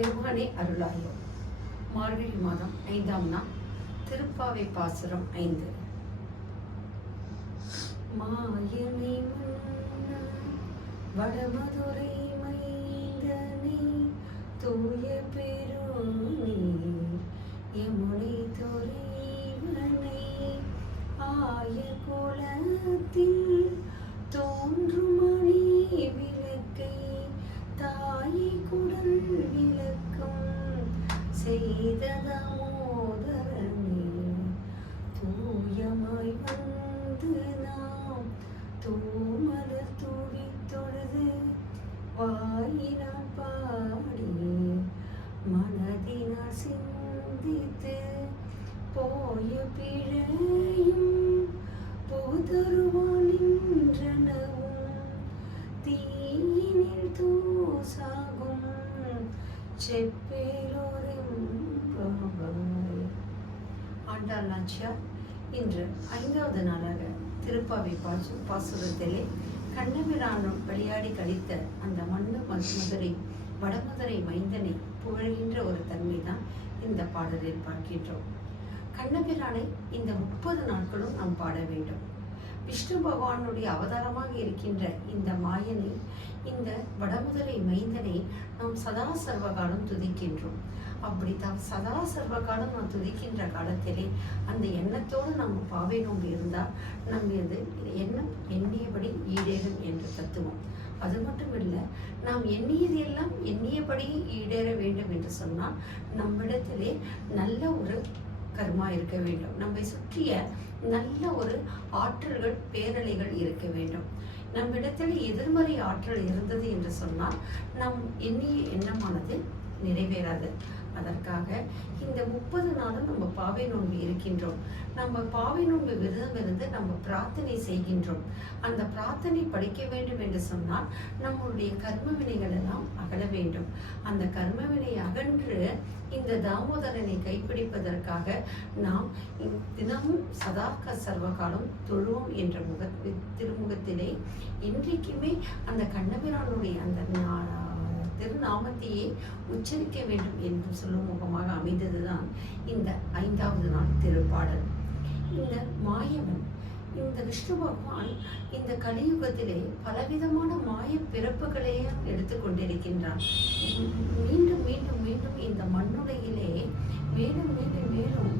பெருமானே அருளாயோ. மார்கழி மாதம் 5ஆம் நாள். திருப்பாவை பாசுரம் 5. மாயனை மன்னா வடமதுரை மைந்தனை தூய பெருநீ யமுனை துறைவனை ஆய கோலத்தில் தோன்றும் மணி விளக்கை தாயை குடல் விளக்கம் செய்த தாமோதரனே தூயமாய் வந்து நாம் தூமலர் தூவி தொழுது வாயினால் பாடி மனதினால் சிந்தித்து போய பிழையும் போதருவான் நின்றனவும் தீயினில் தூசாகும் செப்பேலோரெம்பாவாய். ஆண்டாள் நாச்சியார் இன்று 5வது நாளாக திருப்பாவை பாசுரத்திலே கண்ணபிரானும் விளையாடி கழித்த அந்த மதுரை வடமதுரை மைந்தனை புகழ்கின்ற ஒரு தன்மைதான் இந்த பாடலில் பார்க்கின்றோம். கண்ணபிரானை இந்த 30 நாட்களும் நாம் பாட வேண்டும். விஷ்ணு பகவானுடைய அவதாரமாக இருக்கின்ற இந்த மாயனை, இந்த வடமதுரை மைந்தனை நாம் சதா சர்வகாலம் துதிக்கின்றோம். அப்படி சதா சர்வகாலம் நாம் துதிக்கின்ற காலத்திலே அந்த எண்ணத்தோடு நம்ம பாவை நோம்பு இருந்தால் நம்மது எண்ணம் எண்ணியபடி ஈடேறும் என்ற தத்துவம். அது மட்டும் இல்லை, நாம் எண்ணியதெல்லாம் எண்ணியபடி ஈடேற வேண்டும் என்று சொன்னால் நம்மிடத்திலே நல்ல ஒரு கர்மா இருக்க வேண்டும். நம்மை சுற்றிய நல்ல ஒரு ஆற்றல்கள் பேரலைகள் இருக்க வேண்டும். நம்மிடத்தில் எதிர்மறை ஆற்றல் இருந்தது என்று சொன்னால் நம் எண்ணிய எண்ணமானது நிறைவேறாது. அதற்காக இந்த 30 நாளும் நம்ம பாவை நோன்பு இருக்கின்றோம். நம்ம பாவை நோன்பு விரதம் இருந்து நம்ம பிரார்த்தனை செய்கின்றோம். அந்த பிரார்த்தனை படிக்க வேண்டும் என்று சொன்னால் நம்முடைய கர்ம வினைகள் எல்லாம் அகல வேண்டும். அந்த கர்ம வினை அகன்று இந்த தாமோதரனை கைப்பிடிப்பதற்காக நாம் தினமும் சதாக்க சர்வகாலம் தொழுவோம் என்ற திருமுகத்திலே இன்றைக்குமே அந்த கண்ணபிரானுடைய அந்த திருநாமத்தையே உச்சரிக்க வேண்டும் என்று சொல்லும் முகமாக அமைந்ததுதான் இந்த 5வது நாள் திருப்பாடல். இந்த மாயவன், இந்த விஷ்ணு பகவான் இந்த கலியுகத்திலே பலவிதமான மாய பிறப்புகளையே எடுத்துக்கொண்டிருக்கின்றான். மீண்டும் மீண்டும் மீண்டும் இந்த மண்ணுடையிலே மேலும் மேலும் மேலும்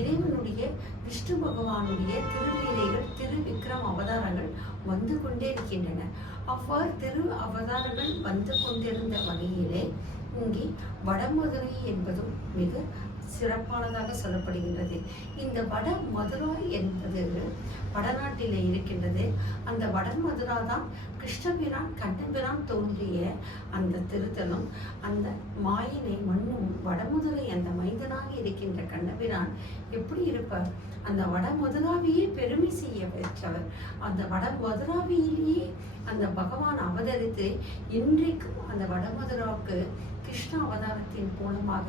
இறைவனுடைய விஷ்ணு பகவானுடைய திருலீலைகள், திருவிக்ரம் அவதாரங்கள் வந்து கொண்டே இருக்கின்றன. அவ்வாறு திரு அவதாரங்கள் வந்து கொண்டிருந்த வகையிலே இங்கே வடமதுரை என்பதும் மிக சிறப்பானதாக சொல்லப்படுகின்றது. இந்த வட மதுரா என்பது வடநாட்டிலே இருக்கின்றது. அந்த வடமதுரா தான் கிருஷ்ணபிரான் கண்ணபிரான் தோன்றிய அந்த திருத்தலம். அந்த மாயினை மண்ணும் வடமதுரை அந்த மைந்தனாக இருக்கின்ற கண்ணபிரான் எப்படி இருப்பார்? அந்த வடமதுராவையே பெருமை செய்ய பெற்றவர். அந்த வடமதுராவிலேயே அந்த பகவான் அவதரித்து இன்றைக்கும் அந்த வடமதுராவுக்கு கிருஷ்ண அவதாரத்தின் மூலமாக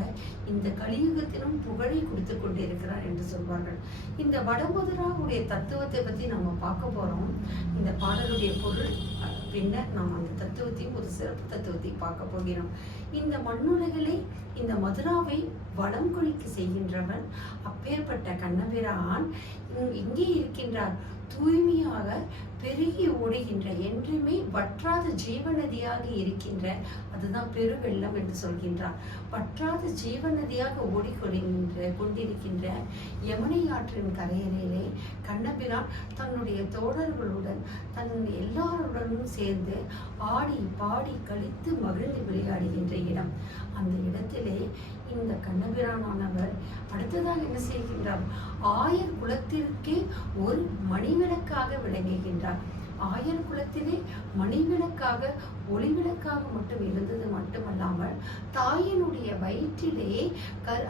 இந்த கலியுகத்திலும் புகழை கொடுத்து கொண்டிருக்கிறார் என்று சொல்வார்கள். இந்த வடமதுராவுடைய தத்துவத்தை பற்றி நம்ம பார்க்க போறோம். இந்த பாடலுடைய பொருள் பின்னர் நாம் அந்த தத்துவத்தையும் ஒரு சிறப்பு தத்துவத்தையும் பார்க்க போகிறோம். இந்த மண்ணுலகிலே இந்த மதுராவை வளம் கொழிக்க செய்கின்றவன் அப்பேற்பட்ட கண்ணபிரான் இங்கே இருக்கின்றார். தூய்மையாக பெருகி ஓடுகின்ற, என்றுமே வற்றாத ஜீவநதியாக இருக்கின்ற, அதுதான் பெருவெள்ளம் என்று சொல்கின்றார். வற்றாத ஜீவநதியாக கொண்டிருக்கின்ற யமுனை ஆற்றின் கரையிலே கண்ணபிரான் தன்னுடைய தோழர்களுடன் எல்லாருடனும் சேர்ந்து ஆடி பாடி கழித்து மகிழ்ந்து விளையாடுகின்ற இடம். அந்த இடத்திலே இந்த கண்ணபிரானானவர் அடுத்ததாக என்ன செய்கின்றார்? ஆயர் குலத்திற்கே ஒரு மணிவிளக்காக விளங்குகின்றார். ஆயர் குலத்திலே மணிவிளக்காக ஒளிவிளக்காக மட்டும் இருந்தது மட்டுமல்லாமல் தாயினுடைய வயிற்றிலே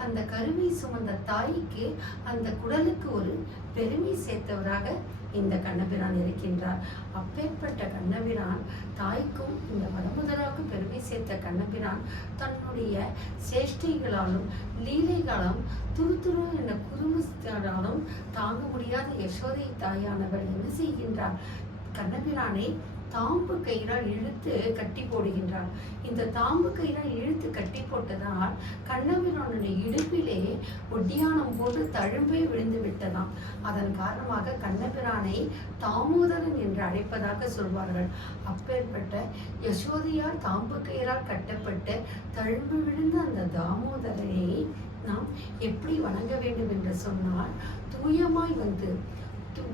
அந்த கருவை சுமந்த தாய்க்கு அந்த குடலுக்கு ஒரு பெருமை சேர்த்தவராக இந்த கண்ணபிரான் இருக்கின்றார். அப்பேற்பட்ட கண்ணபிரான் தாய்க்கும் இந்த வடமுதலாவுக்கும் பெருமை சேர்த்த கண்ணபிரான் தன்னுடைய சேஷ்டைகளாலும் லீலைகளாலும் துரு என்ற குறும்புத்தாலும் தாங்க முடியாத யசோதை தாயானவர் என்ன செய்கின்றார்? கண்ணபிரானை தாம்பு கயிறால் இழுத்து கட்டி போடுகின்றார். இந்த தாம்பு கயிறால் இழுத்து கட்டி போட்டதால் கண்ணபிரானுடைய இடுப்பிலே ஒட்டியானம் போட்டு தழும்பே விழுந்து விட்டதாம். அதன் காரணமாக கண்ணபிரானை தாமோதரன் என்று அழைப்பதாக சொல்வார்கள். அப்பேற்பட்ட யசோதையார் தாம்பு கயிறால் கட்டப்பட்ட தழும்பு விழுந்த அந்த தாமோதரனை நாம் எப்படி வணங்க வேண்டும் என்று சொன்னால், தூயமாய் வந்து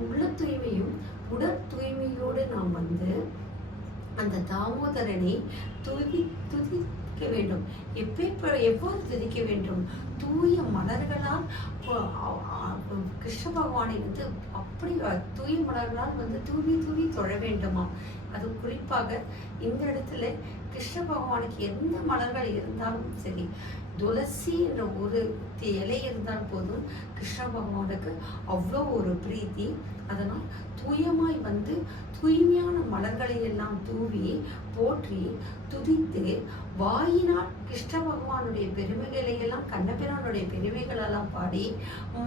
உள்ள தூய்மையும் உடற் தூய்மையோடு நாம் வந்து அந்த தாமோதரனை துதிக்க வேண்டும். எவ்வாறு துதிக்க வேண்டும்? தூய மலர்களால் கிருஷ்ண பகவானை வந்து அப்படி தூய மலர்களால் வந்து தூவி தொழ வேண்டுமா. அது குறிப்பாக இந்த இடத்துல கிருஷ்ண பகவானுக்கு எந்த மலர்கள் இருந்தாலும் சரி, துளசி என்ற ஒரு இலை இருந்தால் போதும் கிருஷ்ண பகவானுக்கு அவ்வளோ ஒரு பிரீத்தி. அதனால் தூயமாய் வந்து தூய்மையான மலர்களை எல்லாம் தூவி போற்றி துதித்து வாயினால் கிருஷ்ண பகவானுடைய பெருமைகளை எல்லாம் கண்ணபிரானுடைய பெருமைகளெல்லாம் பாடி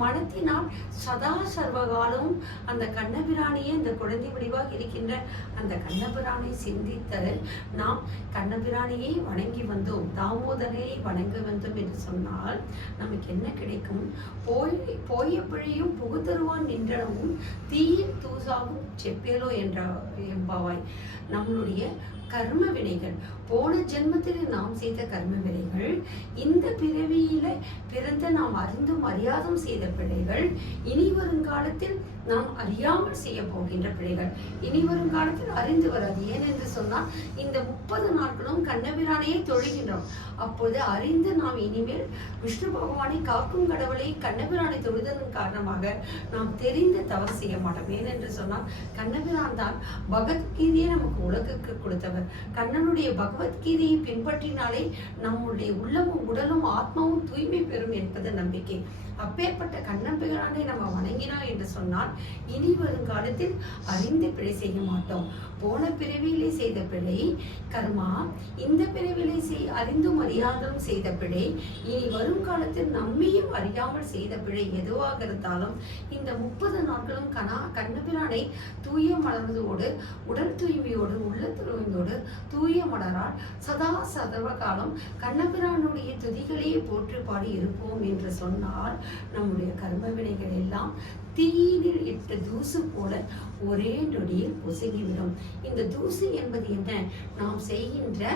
மனத்தினால் சதா சர்வகாலம் அந்த கண்ணபிரானையே அந்த குழந்தை வடிவாக இருக்கின்ற அந்த கண்ணபிரானை சிந்தித்த நாம் கண்ணபிரானையே வணங்கி வந்தோம், தாமோதரையை வணங்க வந்தோம் என்று சொன்னால் நமக்கு என்ன கிடைக்கும்? போய பிழையும் புகுதருவான் நின்றனவும் தீயின் தூசாகும் செப்பேலோ என்ற எம்பாவாய். நம்மளுடைய கர்ம வினைகள், போன ஜென்மத்தில் நாம் செய்த கர்ம வினைகள், இந்த பிறவியில பிறந்த நாம் அறிந்தும் அறியாதும் செய்த பிழைகள், இனி வருங்காலத்தில் நாம் அறியாமல் செய்ய போகின்ற பிழைகள், இனி வருங்காலத்தில் அறிந்து வராது. ஏனென்று சொன்னால் இந்த 30 நாட்களும் கண்ணபிரானையே தொழுகின்றோம். அப்போது அறிந்து நாம் இனிமேல் விஷ்ணு பகவானை காக்கும் கடவுளை கண்ணபிரானை தொழுததன் காரணமாக நாம் தெரிந்து தவறு செய்ய மாட்டோம். ஏனென்று சொன்னால் கண்ணபிரான் தான் பகவத்கீதையை நமக்கு உலகுக்கு கொடுத்தவர். கண்ணனுடைய பகவத்கீதையை பின்பற்றினாலே நம்முடைய உள்ளமும் உடலும் ஆத்மாவும் தூய்மை பெறும் என்பது நம்பிக்கை. அப்பேற்பட்ட கண்ணபிரானை நம்ம வணங்கினோம் என்று சொன்னால் இனி வருங்காலத்தில் அறிந்து பிழை செய்ய மாட்டோம். போன பிறவியிலே செய்த பிழை கர்மா, இந்த பிறவியிலே அறிந்தும் அறியாதலும் செய்த பிழை, இனி வரும் காலத்தில் நம்மையும் அறியாமல் செய்த பிழை எதுவாக இருந்தாலும் இந்த 30 நாட்களும் கண்ணபிரானை தூய மலர்வதோடு உடல் தூய்மையோடு உள்ள தூய்மையோடு தூய மலரால் சதா சர்வ காலம் கண்ணபிரானுடைய துதிகளையே போற்றி பாடி இருப்போம் என்று சொன்னால் நம்முடைய கர்ம வினைகள் எல்லாம் தீயில் இட்ட தூசு போல ஒரே நொடியில் பொசுங்கிவிடும். இந்த தூசு என்பது என்ன? நாம் செய்கின்ற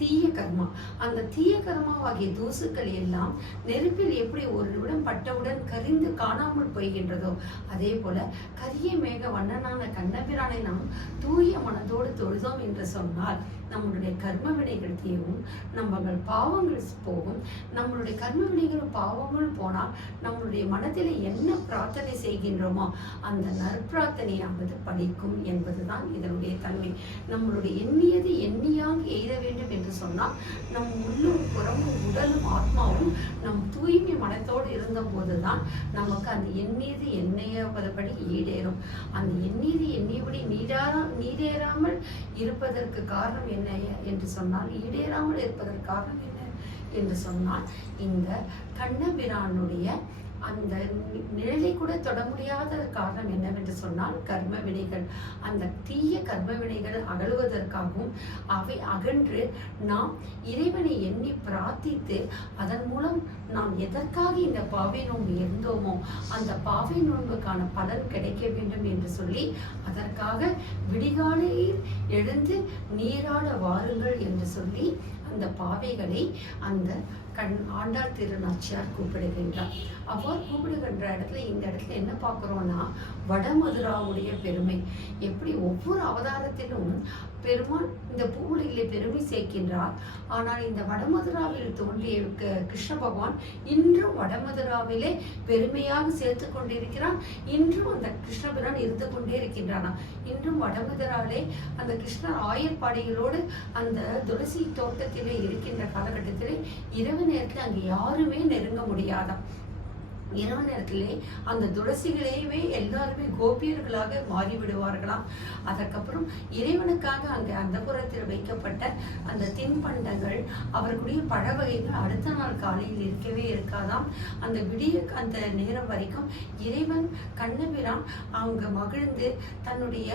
தீய கர்மா. அந்த தீய கர்மாவாகிய தூசுக்கள் எல்லாம் நெருப்பில் எப்படி ஒரு நிமிடம் பட்டவுடன் கரிந்து காணாமல் போய்கின்றதோ அதே போல கரிய மேக வண்ணனான கண்ணபிரானை நாம் தூய மனதோடு தொழுதோம் என்று சொன்னால் நம்மளுடைய கர்ம வினைகள் தீரும், நம்ம பாவங்கள் போகும். நம்மளுடைய கர்ம வினைகள் பாவங்கள் போனால் நம்மளுடைய மனதில் என்ன பிரார்த்தனை செய்கின்றோமோ அந்த நற்பிரார்த்தனையாவது படிக்கும் என்பதுதான் இதனுடைய தன்மை. நம்மளுடைய எண்ணியது எண்ணியாக எய்த வேண்டும் என்று சொன்னால் நம் உள்ளும் புறமும் உடலும் ஆத்மாவும் நம் தூய்மை மனத்தோடு இருந்த போதுதான் நமக்கு அந்த எண்ணியது எண்ணியபடி ஈடேறும். அந்த எண்ணியது எண்ணியபடி நீடேறாமல் இருப்பதற்கு காரணம் என்ன என்று சொன்னால், ஈடேறாமல் இருப்பதற்கு காரணம் என்ன என்று சொன்னால், இந்த கண்ணபிரானுடைய அந்த நிழலை கூட தொட முடியாத காரணம் என்னவென்று சொன்னால் கர்ம வினைகள். அந்த தீய கர்ம வினைகள் அகலுவதற்காகவும் அவை அகன்று நாம் இறைவனை எண்ணி பிரார்த்தித்து அதன் மூலம் நாம் எதற்காக இந்த பாவை நோன்பு இருந்தோமோ அந்த பாவை நோன்புக்கான பலன் கிடைக்க வேண்டும் என்று சொல்லி அதற்காக விடிகாலையில் எழுந்து நீராட வாருங்கள் என்று சொல்லி அந்த பாவைகளை அந்த ஆண்டாள் திருநாச்சியார் கூப்பிடுகின்றார். அவ்வாறு கூப்பிடுகின்ற இடத்துல இந்த இடத்துல என்ன பார்க்கிறோம்னா வடமதுராவுடைய பெருமை. எப்படி ஒவ்வொரு அவதாரத்திலும் பெருமான் இந்த பூவுலகிலே பெருமை சேர்க்கின்றார். ஆனால் இந்த வடமதுராவில் தோன்றிய கிருஷ்ண பகவான் இன்றும் வடமதுராவிலே பெருமையாக சேர்த்து கொண்டிருக்கிறான். இன்றும் அந்த கிருஷ்ணபிரான் இருந்து கொண்டே இருக்கின்றானா. இன்றும் வடமதுராவிலே அந்த கிருஷ்ணர் ஆயர்பாடிகளோடு அந்த துளசி தோட்டத்திலே இருக்கின்ற காலகட்டத்திலே இரவு நேரத்தில் அங்கே யாருமே நெருங்க முடியாதான். இரவு நேரத்திலே அந்த துளசிகளையுமே எல்லாருமே கோபியர்களாக மாறிவிடுவார்களாம். அதற்கப்புறம் இறைவனுக்காக அங்கே அந்த புறத்தில் வைக்கப்பட்ட அந்த தின்பண்டங்கள் அவர்களுடைய பழ வகைகள் அடுத்த நாள் காலையில் இருக்கவே இருக்காதாம். அந்த அந்த நேரம் வரைக்கும் இறைவன் கண்ணபிரான் அங்கு மகிழ்ந்து தன்னுடைய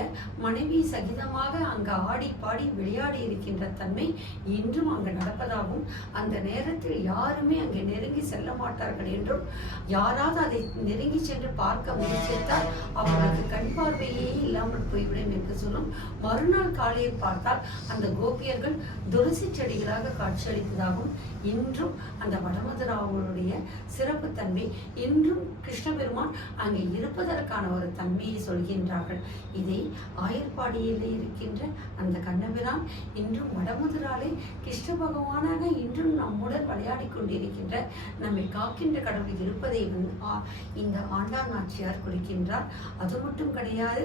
மனைவி சகிதமாக அங்கு ஆடி பாடி விளையாடி இருக்கின்ற தன்மை இன்றும் அங்கு நடப்பதாகவும், அந்த நேரத்தில் யாருமே அங்கே நெருங்கி செல்ல மாட்டார்கள் என்றும், யாராவது அதை நெருங்கி சென்று பார்க்க முயற்சித்தால் அவர்களுக்கு கண் பார்வையே இல்லாமல் போய்விடும் என்று சொல்லும். மறுநாள் காலையில் பார்த்தால் அந்த கோபியர்கள் துளசி செடிகளாக காட்சியளிப்பதாகவும், இன்றும் அந்த வடமதுராவுடைய சிறப்பு தன்மை, இன்றும் கிருஷ்ண பெருமான் அங்கே இருப்பதற்கான ஒரு தன்மையை சொல்கின்றார்கள். இதை ஆயர்பாடியில் இருக்கின்ற அந்த கண்ணபிரான் இன்றும் வடமதுராலை கிருஷ்ண பகவானாக இன்றும் நம்முடன் விளையாடி கொண்டிருக்கின்ற நம்மை காக்கின்ற கடவுள் இருப்பதை இந்த ஆண்டாள் நாச்சியார் குறிக்கின்றார். அது மட்டும் கிடையாது,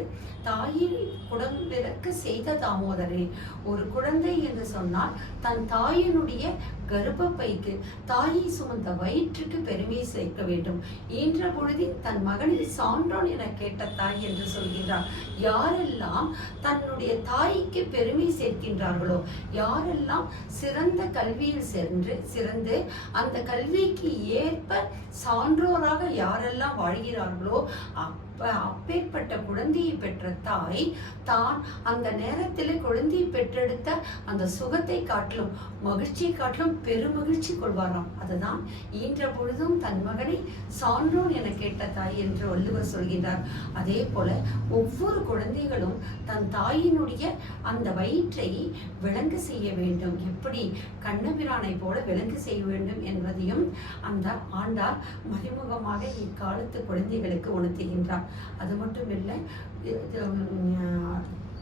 தாயில் குடம்பிறக்க செய்த தாமோதரே. ஒரு குழந்தை என்று சொன்னால் தன் தாயினுடைய கர்ப்பப்பைக்கு, தாயை சுமந்த வயிற்றுக்கு பெருமை சேர்க்க வேண்டும். ஈன்ற பொழுதில் தன் மகனை சான்றோன் என கேட்ட தாய் என்று சொல்கிறார். யாரெல்லாம் தன்னுடைய தாய்க்கு பெருமை சேர்க்கின்றார்களோ, யாரெல்லாம் சிறந்த கல்வியில் சிறந்து அந்த கல்விக்கு ஏற்ப சான்றோராக யாரெல்லாம் வாழ்கிறார்களோ, அப்பேற்பட்ட குழந்தையை பெற்ற தாய் தான் அந்த நேரத்தில் குழந்தையை பெற்றெடுத்த அந்த சுகத்தை காட்டிலும் மகிழ்ச்சியை காட்டிலும் பெருமகிழ்ச்சி கொள்வாராம். அதுதான் ஈன்ற பொழுதும் தன் மகனை சான்றோன் என கேட்ட தாய் என்று வள்ளுவர் சொல்கின்றார். அதே போல ஒவ்வொரு குழந்தைகளும் தன் தாயினுடைய அந்த வயிற்றை விளங்கு செய்ய வேண்டும். எப்படி கண்ணபிரானை போல விளங்கு செய்ய வேண்டும் என்பதையும் அந்த ஆண்டார் மறைமுகமாக இக்காலத்து குழந்தைகளுக்கு உணர்த்துகின்றார். அது மட்டும் இல்லை,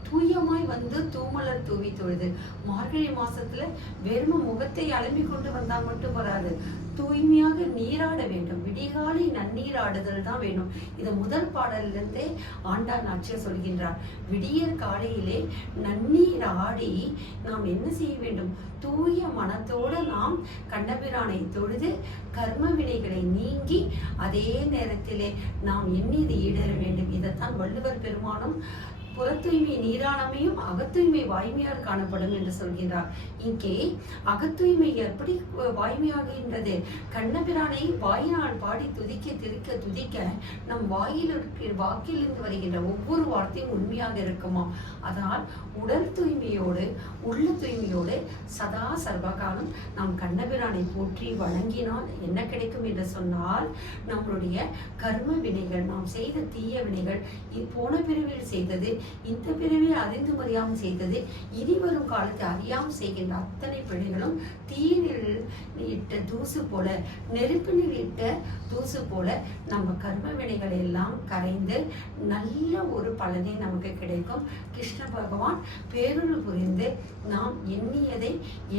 தூயமாய் வந்து தூமலர் தூவி தொழுது. மார்கழி மாசத்துல வெறும் முகத்தை அலம்பி கொண்டு வந்தால் மட்டும் வராது, தூய்மையாக நீராட வேண்டும். விடிகாலை நன்னீராடுதல் தான் வேணும். இதை முதல் பாடலிருந்தே ஆண்டாள் நாச்சியார் சொல்கின்றார். விடியற் காலையிலே நன்னீர் ஆடி நாம் என்ன செய்ய வேண்டும்? தூய மனத்தோடு நாம் கண்ணபிரானை தொழுது கர்ம வினைகளை நீங்கி அதே நேரத்திலே நாம் எண்ணியதை ஈடற வேண்டும். இதைத்தான் வள்ளுவர் பெருமானும் புறத்தூய்மை நீரானமையும் அகத்தூய்மை வாய்மையால் காணப்படும் என்று சொல்கிறார். இங்கே அகத்தூய்மை எப்படி வாய்மையாகின்றது? கண்ணபிரானை வாயினால் பாடி துதிக்க நம் வாக்கிலிருந்து வருகின்ற ஒவ்வொரு வார்த்தையும் உண்மையாக இருக்குமா? அதனால் உடல் தூய்மையோடு உள்ள தூய்மையோடு சதா சர்வகாலம் நாம் கண்ணபிரானை போற்றி வணங்கினால் என்ன கிடைக்கும் என்று சொன்னால், நம்மளுடைய கர்ம வினைகள், நாம் செய்த தீய வினைகள், போன பிரிவில் செய்தது, இந்த பிரிவில் அறிந்து மறியாமல் செய்தது, இனி வரும் காலத்தை அறியாமல் செய்கின்ற அத்தனை பிழைகளும் தீயினில் இட்ட தூசு போல, நெருப்பினில் இட்ட தூசு போல நம்ம கர்ம வினைகள் எல்லாம் கரைந்து நல்ல ஒரு பலனை நமக்கு கிடைக்கும். கிருஷ்ண பகவான் பேருள் புரிந்து நாம்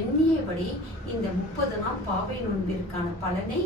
எண்ணியபடி இந்த 30 நாள் பாவை நோன்பிற்கான பலனை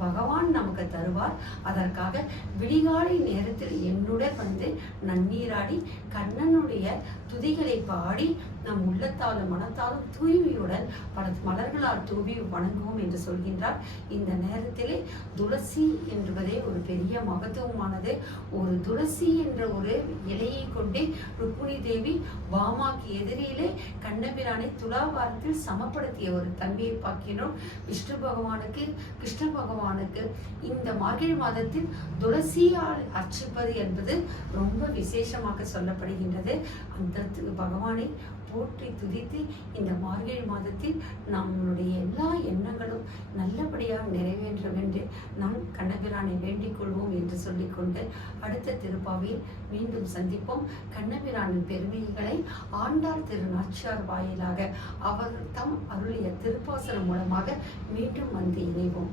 பகவான் நமக்கு தருவார். அதற்காக விடிகாலை நேரத்தில் என்னுடன் வந்து நன்னீராடி கண்ணனுடைய துதிகளை பாடி நம் உள்ளத்தாலும் மனத்தாலும் தூய்மையுடன் பல மலர்களால் தூவி வணங்குவோம் என்று சொல்கின்றார். இந்த நேரத்திலே துளசி என்பதே ஒரு பெரிய மகத்துவமானது. ஒரு துளசி என்ற ஒரு இலையை கொண்டே ருக்மிணி தேவி பாமாக்கு எதிரிலே கண்ணபிரானை துலாபாரத்தில் சமப்படுத்திய ஒரு தன்மையை பார்க்கிறோம். விஷ்ணு பகவானுக்கு, கிருஷ்ண பகவானுக்கு இந்த மார்கழி மாதத்தில் துளசியால் அர்ச்சிப்பது என்பது ரொம்ப விசேஷமாக சொல்லப்படுகின்றது. அந்த பகவானை போற்றி துதித்து இந்த மார்கழி மாதத்தில் நம்மளுடைய எல்லா எண்ணங்களும் நல்லபடியாக நிறைவேற்ற என்று நாம் கண்ணபிரானை வேண்டிக் கொள்வோம் என்று சொல்லிக்கொண்டு அடுத்த திருப்பாவையில் மீண்டும் சந்திப்போம். கண்ணபிரானின் பெருமைகளை ஆண்டாள் திரு நாச்சியார் வாயிலாக அவர் தம் அருளிய திருப்பாசனம் மூலமாக மீண்டும் வந்து இணைவோம்.